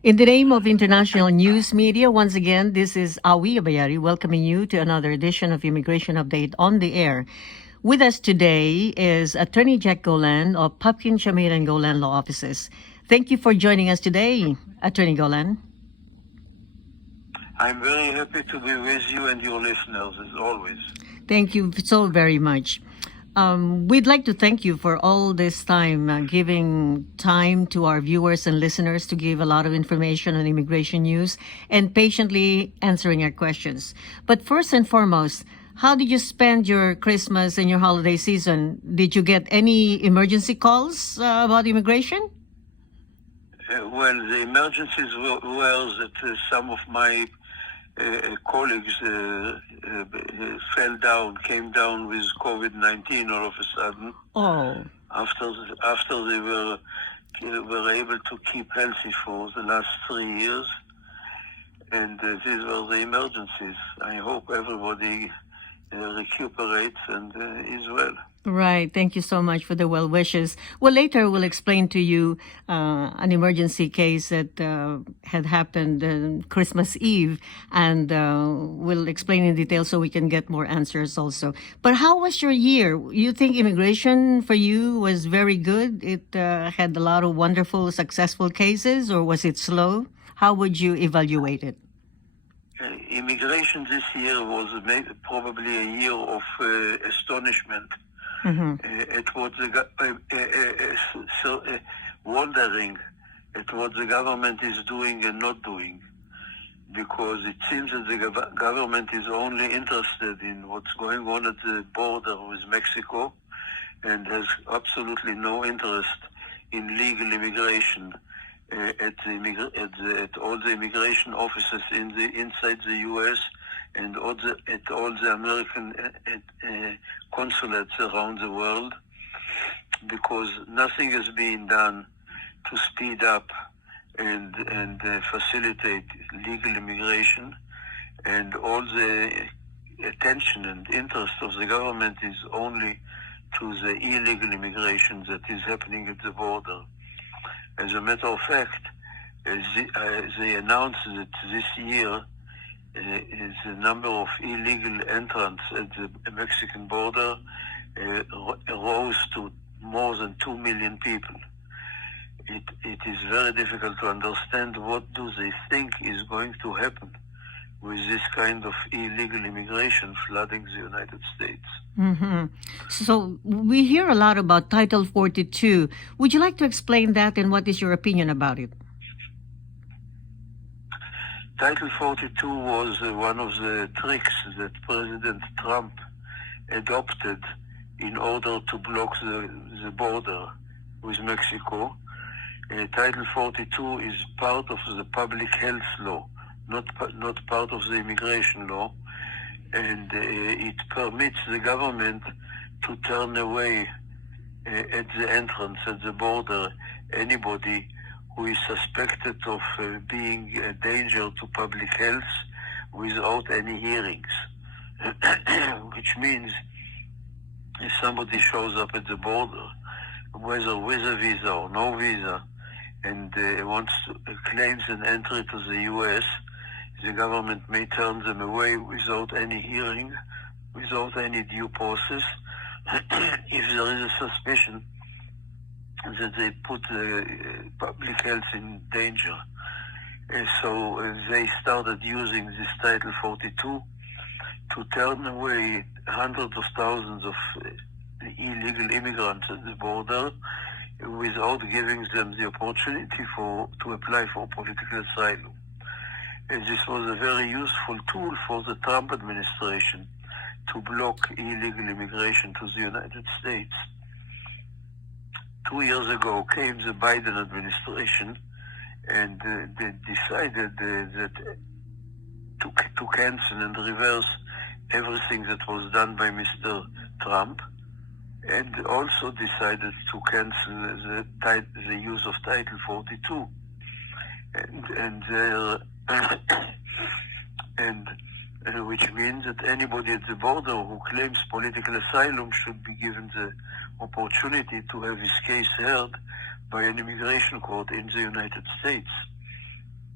In the name of international news media, once again, this is Awi Abayari welcoming you to another edition of Immigration Update on the Air. With us today is Attorney Jack Golan of Papkin, Shamir and Golan Law Offices. Thank you for joining us today, Attorney Golan. I'm very happy to be with you and your listeners, as always. Thank you so very much. We'd like to thank you for all this time, giving time to our viewers and listeners to give a lot of information on immigration news and patiently answering our questions. But first and foremost, how did you spend your Christmas and your holiday season? Did you get any emergency calls about immigration? Well, the emergencies were that some of my colleagues came down with COVID-19 all of a sudden. Oh. After they were able to keep healthy for the last 3 years, and these were the emergencies. I hope everybody recuperates and is well. Right. Thank you so much for the well wishes. Well, later we'll explain to you an emergency case that had happened Christmas Eve, and we'll explain in detail so we can get more answers also. But how was your year? You think immigration for you was very good? It had a lot of wonderful, successful cases, or was it slow? How would you evaluate it? Immigration this year was probably a year of astonishment. Mm-hmm. It was wondering at what the government is doing and not doing, because it seems that the government is only interested in what's going on at the border with Mexico and has absolutely no interest in legal immigration at all the immigration offices inside the U.S. and at all the American consulates around the world, because nothing is being done to speed up and facilitate legal immigration, and all the attention and interest of the government is only to the illegal immigration that is happening at the border. As a matter of fact, they announced that this year the number of illegal entrants at the Mexican border rose to more than 2 million people. It is very difficult to understand what do they think is going to happen with this kind of illegal immigration flooding the United States. Mm-hmm. So we hear a lot about Title 42. Would you like to explain that, and what is your opinion about it? Title 42 was one of the tricks that President Trump adopted in order to block the border with Mexico. Title 42 is part of the public health law, not part of the immigration law, and it permits the government to turn away at the entrance at the border anybody who is suspected of being a danger to public health without any hearings. Which means if somebody shows up at the border, whether with a visa or no visa, and claims an entry to the U.S., the government may turn them away without any hearing, without any due process, if there is a suspicion that they put public health in danger. So they started using this Title 42 to turn away hundreds of thousands of illegal immigrants at the border without giving them the opportunity to apply for political asylum. And this was a very useful tool for the Trump administration to block illegal immigration to the United States. 2 years ago came the Biden administration, and they decided that to cancel and reverse everything that was done by Mr. Trump, and also decided to cancel the use of Title 42. And which means that anybody at the border who claims political asylum should be given the opportunity to have his case heard by an immigration court in the United States.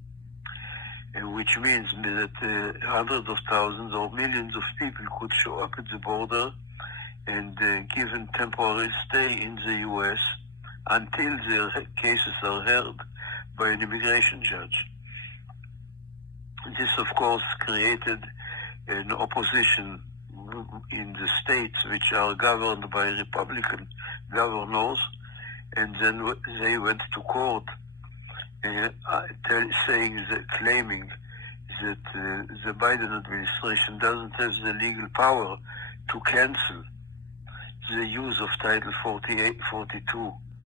which means that hundreds of thousands or millions of people could show up at the border and given temporary stay in the U.S. until their cases are heard by an immigration judge. This, of course, created an opposition in the states which are governed by Republican governors, and then they went to court claiming that the Biden administration doesn't have the legal power to cancel the use of Title 42